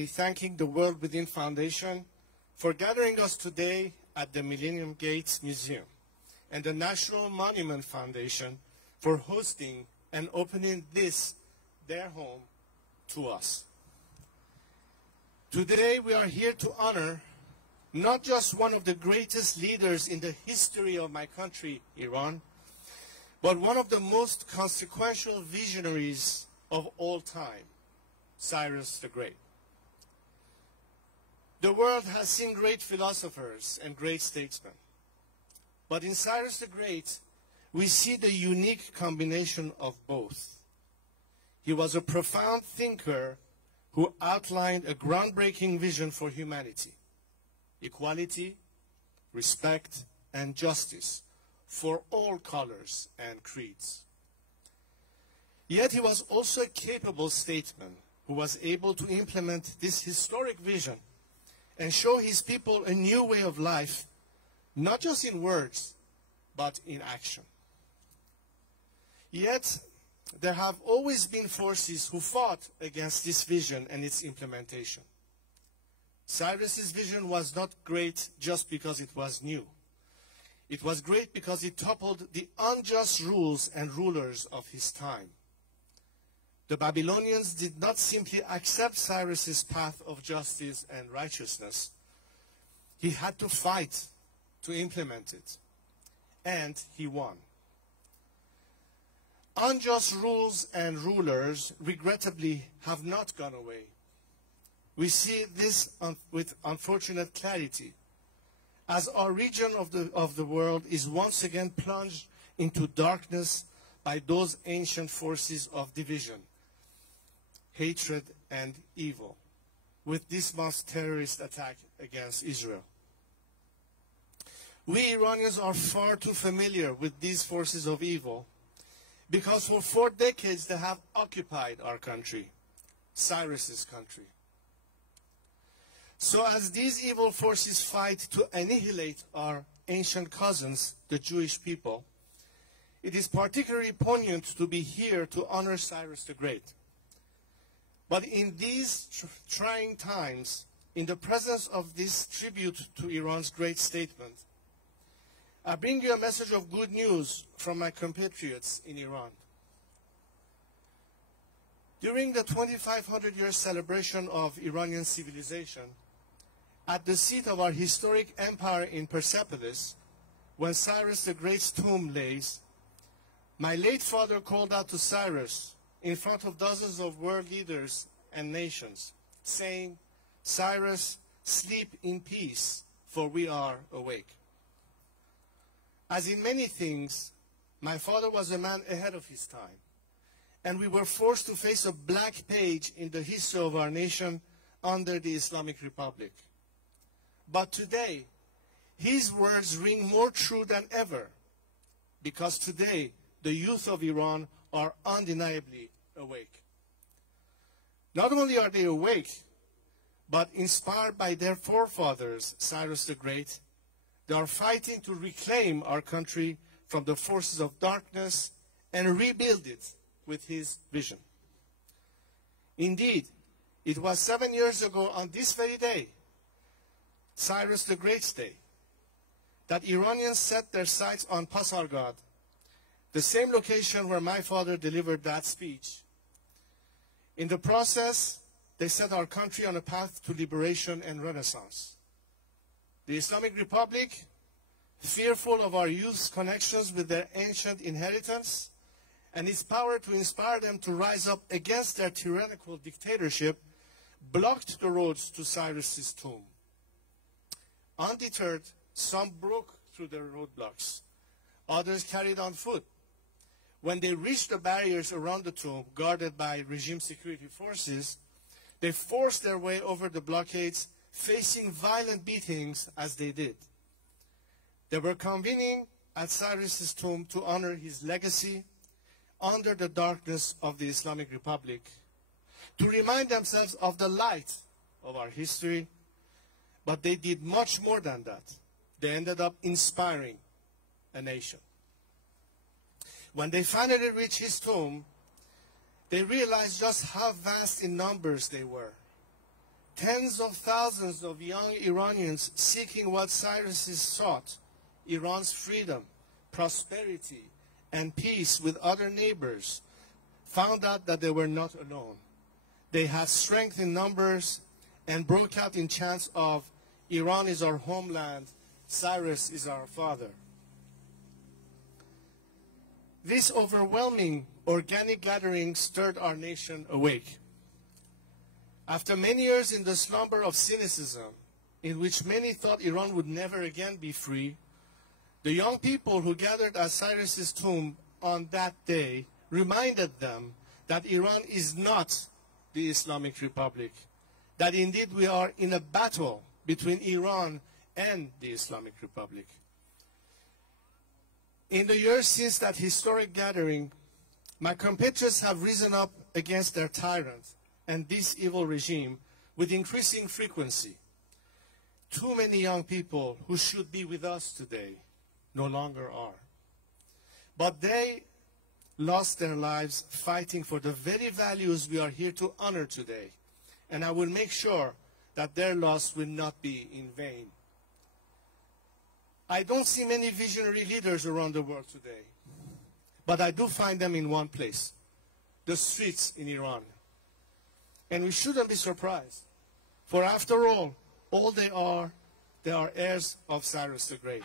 by thanking the World Within Foundation for gathering us today at the Millennium Gates Museum and the National Monument Foundation for hosting and opening this, their home, to us. Today we are here to honor not just one of the greatest leaders in the history of my country, Iran, but one of the most consequential visionaries of all time, Cyrus the Great. The world has seen great philosophers and great statesmen, but in Cyrus the Great, we see the unique combination of both. He was a profound thinker who outlined a groundbreaking vision for humanity: equality, respect, and justice for all colors and creeds. Yet he was also a capable statesman who was able to implement this historic vision and show his people a new way of life, not just in words, but in action. Yet, there have always been forces who fought against this vision and its implementation. Cyrus's vision was not great just because it was new. It was great because it toppled the unjust rules and rulers of his time. The Babylonians did not simply accept Cyrus's path of justice and righteousness. He had to fight to implement it, and he won. Unjust rules and rulers, regrettably, have not gone away. We see this with unfortunate clarity, as our region of the world is once again plunged into darkness by those ancient forces of division, hatred, and evil, with this month's terrorist attack against Israel. We Iranians are far too familiar with these forces of evil because for 4 decades they have occupied our country, Cyrus's country. So as these evil forces fight to annihilate our ancient cousins, the Jewish people, it is particularly poignant to be here to honor Cyrus the Great. But in these trying times, in the presence of this tribute to Iran's great statement, I bring you a message of good news from my compatriots in Iran. During the 2,500-year celebration of Iranian civilization, at the seat of our historic empire in Persepolis, when Cyrus the Great's tomb lays, my late father called out to Cyrus in front of dozens of world leaders and nations, saying, "Cyrus, sleep in peace, for we are awake." As in many things, my father was a man ahead of his time, and we were forced to face a black page in the history of our nation under the Islamic Republic. But today, his words ring more true than ever, because today, the youth of Iran are undeniably awake. Not only are they awake, but inspired by their forefathers, Cyrus the Great, they are fighting to reclaim our country from the forces of darkness and rebuild it with his vision. Indeed, it was 7 years ago on this very day, Cyrus the Great's day, that Iranians set their sights on Pasargad, the same location where my father delivered that speech. In the process, they set our country on a path to liberation and renaissance. The Islamic Republic, fearful of our youth's connections with their ancient inheritance and its power to inspire them to rise up against their tyrannical dictatorship, blocked the roads to Cyrus's tomb. Undeterred, some broke through the roadblocks. Others carried on foot. When they reached the barriers around the tomb, guarded by regime security forces, they forced their way over the blockades, facing violent beatings as they did. They were convening at Cyrus's tomb to honor his legacy under the darkness of the Islamic Republic, to remind themselves of the light of our history. But they did much more than that. They ended up inspiring a nation. When they finally reached his tomb, they realized just how vast in numbers they were. tens of thousands of young Iranians seeking what Cyrus sought, Iran's freedom, prosperity, and peace with other neighbors, found out that they were not alone. They had strength in numbers and broke out in chants of, Iran is our homeland, Cyrus is our father. This overwhelming organic gathering stirred our nation awake. After many years in the slumber of cynicism, in which many thought Iran would never again be free, the young people who gathered at Cyrus's tomb on that day reminded them that Iran is not the Islamic Republic, that indeed we are in a battle between Iran and the Islamic Republic. In the years since that historic gathering, my compatriots have risen up against their tyrant and this evil regime with increasing frequency. Too many young people who should be with us today no longer are. But they lost their lives fighting for the very values we are here to honor today. And I will make sure that their loss will not be in vain. I don't see many visionary leaders around the world today, but I do find them in one place, the streets in Iran. And we shouldn't be surprised, for after all they are heirs of Cyrus the Great.